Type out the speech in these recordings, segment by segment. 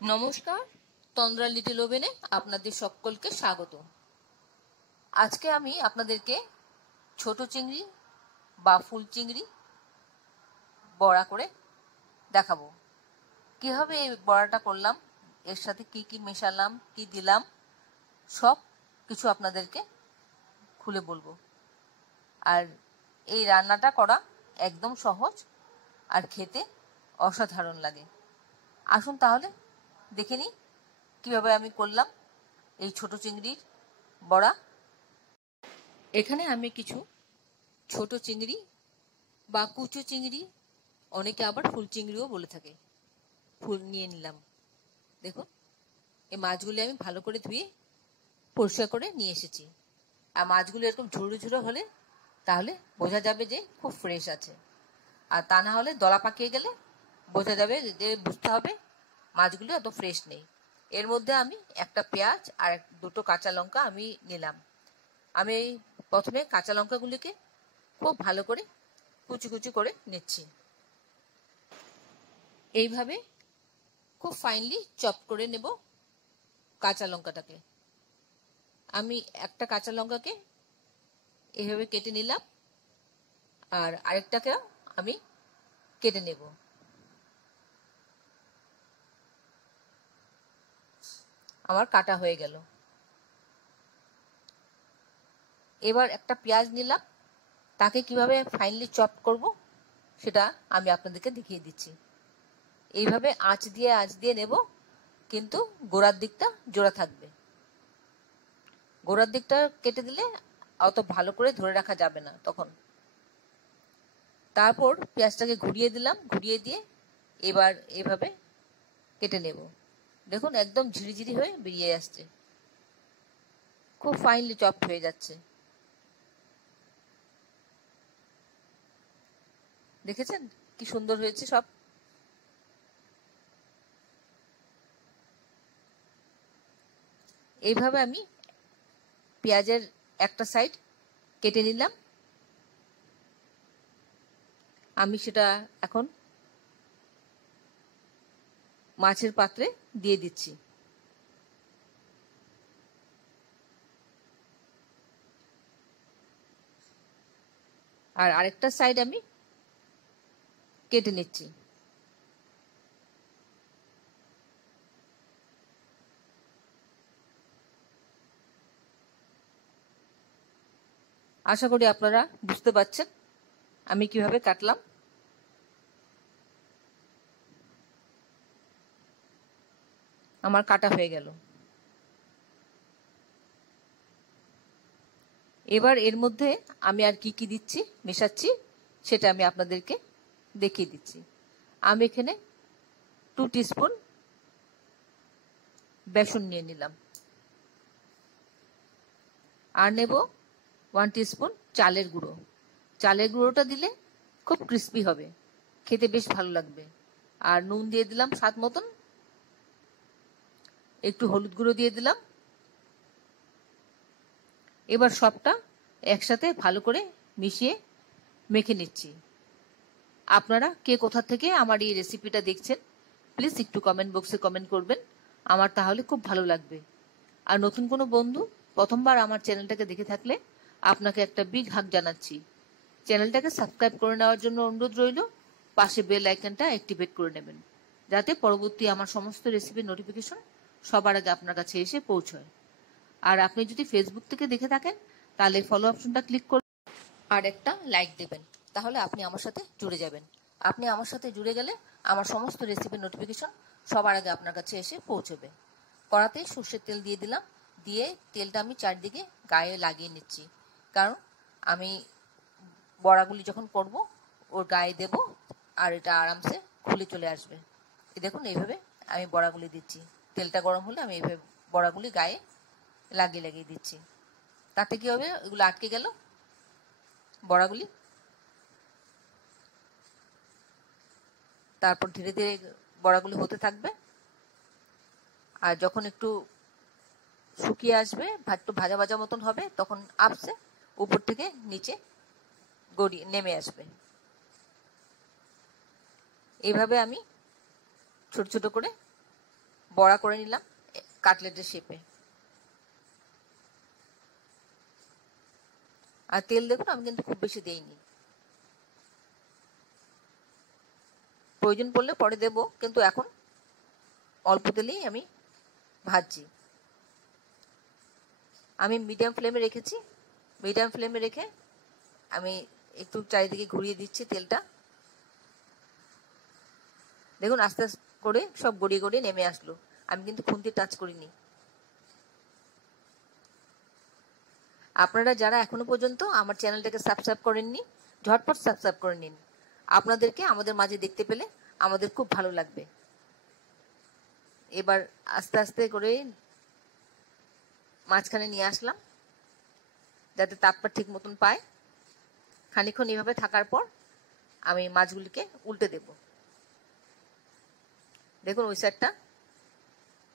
নমস্কার, তন্দ্রা লিটল ওভেনে আপনাদের সকলকে স্বাগত। আজকে আমি আপনাদেরকে ছোট চিংড়ি বা ফুল চিংড়ি বড়া করে দেখাবো। কিভাবে এই বড়াটা করলাম, এর সাথে কি কি মেশালাম, কি দিলাম, সব কিছু আপনাদেরকে খুলে বলবো। আর এই রান্নাটা করা একদম সহজ আর খেতে অসাধারণ লাগে। আসুন তাহলে দেখে নিই কীভাবে আমি করলাম এই ছোট চিংড়ির বড়া। এখানে আমি কিছু ছোট চিংড়ি বা কুচো চিংড়ি, অনেকে আবার ফুল চিংড়িও বলে থাকে, ফুল নিয়ে নিলাম। দেখুন, এই মাছগুলি আমি ভালো করে ধুয়ে পরিষ্কার করে নিয়ে এসেছি। আর মাছগুলো এরকম ঝুড়ো ঝুড়ো হলে তাহলে বোঝা যাবে যে খুব ফ্রেশ আছে, আর তা না হলে দলা পাকিয়ে গেলে বোঝা যাবে যে, বুঝতে হবে মাছগুলো এত ফ্রেশ নেই। এর মধ্যে আমি একটা পেঁয়াজ আর দুটো কাঁচা লঙ্কা আমি নিলাম। আমি প্রথমে কাঁচা লঙ্কাগুলিকে খুব ভালো করে কুচি কুচি করে নিচ্ছি। এইভাবে খুব ফাইনলি চপ করে নেব কাঁচা লঙ্কাটাকে। আমি একটা কাঁচা লঙ্কাকে এইভাবে কেটে নিলাম, আর আরেকটাকে আমি কেটে নেব। আমার কাটা হয়ে গেল। এবার একটা পেঁয়াজ নিলাম, তাকে কিভাবে ফাইনলি চপ করব সেটা আমি আপনাদেরকে দেখিয়ে দিচ্ছি। এইভাবে আঁচ দিয়ে নেব, কিন্তু গোড়ার দিকটা জোড়া থাকবে। গোড়ার দিকটা কেটে দিলে অত ভালো করে ধরে রাখা যাবে না তখন। তারপর পেঁয়াজটাকে ঘুরিয়ে দিলাম, ঘুরিয়ে দিয়ে এবার এইভাবে কেটে নেব। দেখুন, একদম ঝিরিঝিরি হয়ে বেরিয়ে আসছে, খুব ফাইনলি চপ হয়ে যাচ্ছে। দেখেছেন কি সুন্দর হয়েছে সব। এইভাবে আমি পেঁয়াজের একটা সাইড কেটে নিলাম। আমি সেটা এখন মাছের পাত্রে দিয়ে দিচ্ছি। আর আরেকটা সাইড আমি কেটে নিচ্ছি। আশা করি আপনারা বুঝতে পারছেন আমি কিভাবে কাটলাম। আমার কাটা হয়ে গেল। এবার এর মধ্যে আমি আর কি কি দিচ্ছি, মেশাচ্ছি, সেটা আমি আপনাদেরকে দেখিয়ে দিচ্ছি। আমি এখানে 2 টিস্পুন বেসন নিয়ে নিলাম, আর নেব 1 টিস্পুন চালের গুঁড়ো। চালের গুঁড়োটা দিলে খুব ক্রিস্পি হবে, খেতে বেশ ভালো লাগবে। আর নুন দিয়ে দিলাম স্বাদ মতন, একটু হলুদ গুঁড়ো দিয়ে দিলাম। এবার সবটা একসাথে ভালো করে মিশিয়ে মেখে নিচ্ছি। আপনারা কে কোথা থেকে আমার এই রেসিপিটা দেখছেন প্লিজ একটু কমেন্ট বক্সে কমেন্ট করবেন, আমার তাহলে খুব ভালো লাগবে। আর নতুন কোনো বন্ধু প্রথমবার আমার চ্যানেলটাকে দেখে থাকলে আপনাকে একটা বিগ হাগ জানাচ্ছি। চ্যানেলটাকে সাবস্ক্রাইব করে নেওয়ার জন্য অনুরোধ রইল। পাশে বেল আইকনটা অ্যাক্টিভেট করে নেবেন, যাতে পরবর্তী আমার সমস্ত রেসিপির নোটিফিকেশন সবার আগে আপনার কাছে এসে পৌঁছয়। আর আপনি যদি ফেসবুক থেকে দেখে থাকেন তাহলে ফলো অপশনটা ক্লিক করুন আর একটা লাইক দেবেন, তাহলে আপনি আমার সাথে জুড়ে যাবেন। আপনি আমার সাথে জুড়ে গেলে আমার সমস্ত রেসিপির নোটিফিকেশন সবার আগে আপনার কাছে এসে পৌঁছবে। কড়াতে সর্ষের তেল দিয়ে দিলাম, দিয়ে তেলটা আমি চারদিকে গায়ে লাগিয়ে নিচ্ছি, কারণ আমি বড়াগুলি যখন করব ওর গায়ে দেব আর এটা আরামসে খুলে চলে আসবে। দেখুন, এইভাবে আমি বড়াগুলি দিচ্ছি। তেলটা গরম হলে আমি এইভাবে বড়াগুলি গায়ে লাগিয়ে লাগিয়ে দিচ্ছি। তাতে কি হবে, এগুলো আটকে গেল বড়াগুলি। তারপর ধীরে ধীরে বড়াগুলি হতে থাকবে, আর যখন একটু শুকিয়ে আসবে, একটু ভাজা ভাজা মতন হবে, তখন আপসে উপর থেকে নিচে গড়িয়ে নেমে আসবে। এইভাবে আমি ছোট ছোট করে বড়া করে নিলাম কাটলেটের শেপে। আর তেল দেখুন আমি কিন্তু খুব বেশি দেইনি, প্রয়োজন পড়লে পরে দেব, কিন্তু এখন অল্প তেলেই আমি ভাজছি। আমি মিডিয়াম ফ্লেমে রেখেছি। মিডিয়াম ফ্লেমে রেখে আমি একটু চারিদিকে ঘুরিয়ে দিচ্ছি তেলটা। দেখুন আস্তে আস্তে করে সব গড়িয়ে গড়িয়ে নেমে আসলো। আমি কিন্তু খুন্তি টাচ করিনি। আপনারা যারা এখনো পর্যন্ত আমার চ্যানেলটাকে সাবস্ক্রাইব করেননি, ঝটপট সাবস্ক্রাইব করে নিন। আপনাদেরকে আমাদের মাঝে দেখতে পেলে আমাদের খুব ভালো লাগবে। এবার আস্তে আস্তে করে মাঝখানে নিয়ে আসলাম, যাতে তাপটা ঠিক মতন পায়। খানিকক্ষণ এভাবে থাকার পর আমি মাছগুলিকে উল্টে দেব। দেখুন ওই সাইডটা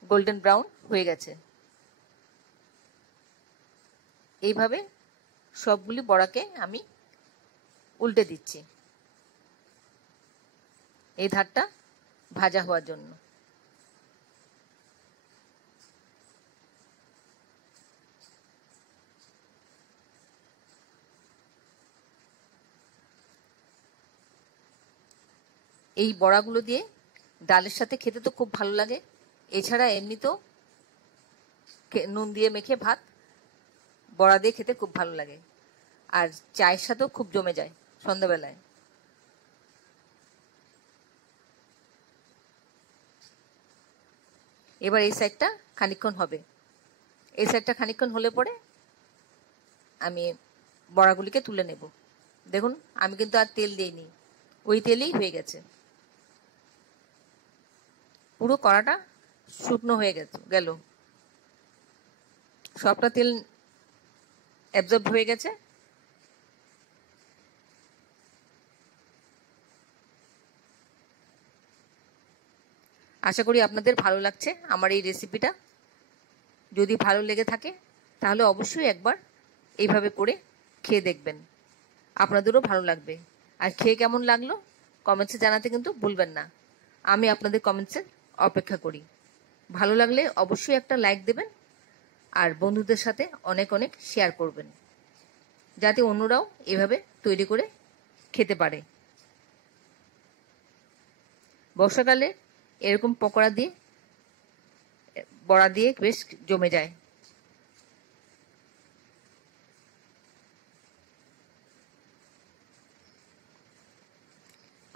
গোল্ডেন ব্রাউন হয়ে গেছে। এইভাবে সবগুলি বড়াকে আমি উল্টে দিচ্ছি এই ধারটা ভাজা হওয়ার জন্য। এই বড়াগুলো দিয়ে ডালের সাথে খেতে তো খুব ভালো লাগে। এছাড়া এমনিতেও নুন দিয়ে মেখে ভাত বড়া দিয়ে খেতে খুব ভালো লাগে। আর চায়ের সাথেও খুব জমে যায় সন্ধ্যাবেলায়। এবার এই সাইডটা খানিকক্ষণ হবে। এই সাইডটা খানিকক্ষণ হলে পরে আমি বড়াগুলিকে তুলে নেব। দেখুন আমি কিন্তু আর তেল দিইনি, ওই তেলেই হয়ে গেছে। পুরো কড়াটা শুকনো হয়ে গেল, সবটা তেল অ্যাবজর্ব হয়ে গেছে। আশা করি আপনাদের ভালো লাগছে আমার এই রেসিপিটা। যদি ভালো লেগে থাকে তাহলে অবশ্যই একবার এইভাবে করে খেয়ে দেখবেন, আপনাদেরও ভালো লাগবে। আর খেয়ে কেমন লাগলো কমেন্টসে জানাতে কিন্তু ভুলবেন না। আমি আপনাদের কমেন্টসে অপেক্ষা করি। ভালো লাগলে অবশ্যই একটা লাইক দেবেন, আর বন্ধুদের সাথে অনেক অনেক শেয়ার করবেন, যাতে অন্যরাও এভাবে তৈরি করে খেতে পারে। বর্ষাকালে এরকম পকোড়া দিয়ে বড়া দিয়ে বেশ জমে যায়।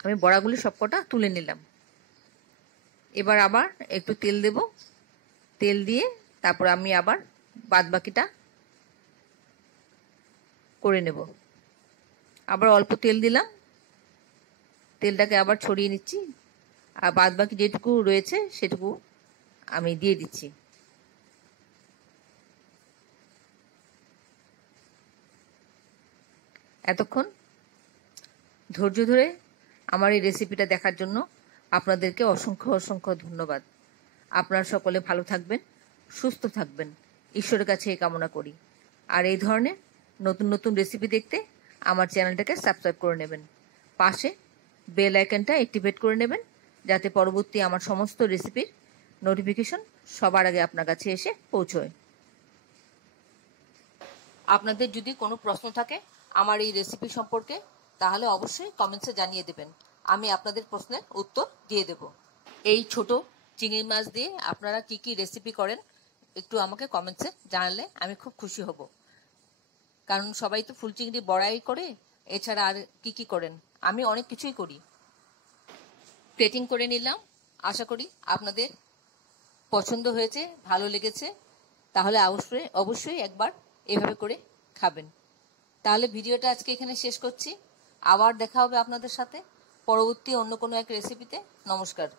আমি বড়াগুলি সবকটা তুলে নিলাম। এবার আবার একটু তেল দেব। তেল দিয়ে তারপর আমি আবার বাদবাকিটা করে নেব। আবার অল্প তেল দিলাম, তেলটাকে আবার ছড়িয়ে নিচ্ছি, আর বাদবাকি যেটুকু রয়েছে সেটুকু আমি দিয়ে দিচ্ছি। এতক্ষণ ধৈর্য ধরে আমার এই রেসিপিটা দেখার জন্য আপনাদেরকে অসংখ্য অসংখ্য ধন্যবাদ। আপনারা সকলে ভালো থাকবেন, সুস্থ থাকবেন, ঈশ্বরের কাছে এই কামনা করি। আর এই ধরনের নতুন নতুন রেসিপি দেখতে আমার চ্যানেলটাকে সাবস্ক্রাইব করে নেবেন। পাশে বেল আইকনটা অ্যাক্টিভেট করে নেবেন, যাতে পরবর্তী আমার সমস্ত রেসিপির নোটিফিকেশন সবার আগে আপনার কাছে এসে পৌঁছয়। আপনাদের যদি কোনো প্রশ্ন থাকে আমার এই রেসিপি সম্পর্কে, তাহলে অবশ্যই কমেন্টসে জানিয়ে দেবেন। আমি আপনাদের প্রশ্নের উত্তর দিয়ে দেব। এই ছোট চিংড়ি মাছ দিয়ে আপনারা কি কি রেসিপি করেন একটু আমাকে কমেন্টসে জানালে আমি খুব খুশি হব। কারণ সবাই তো ফুল চিংড়ি বড়াই করে, এছাড়া আর কি কি করেন? আমি অনেক কিছুই করি। প্লেটিং করে নিলাম। আশা করি আপনাদের পছন্দ হয়েছে, ভালো লেগেছে। তাহলে অবশ্যই একবার এভাবে করে খাবেন। তাহলে ভিডিওটা আজকে এখানে শেষ করছি। আবার দেখা হবে আপনাদের সাথে পরবর্তী অন্য কোনো এক রেসিপিতে। নমস্কার।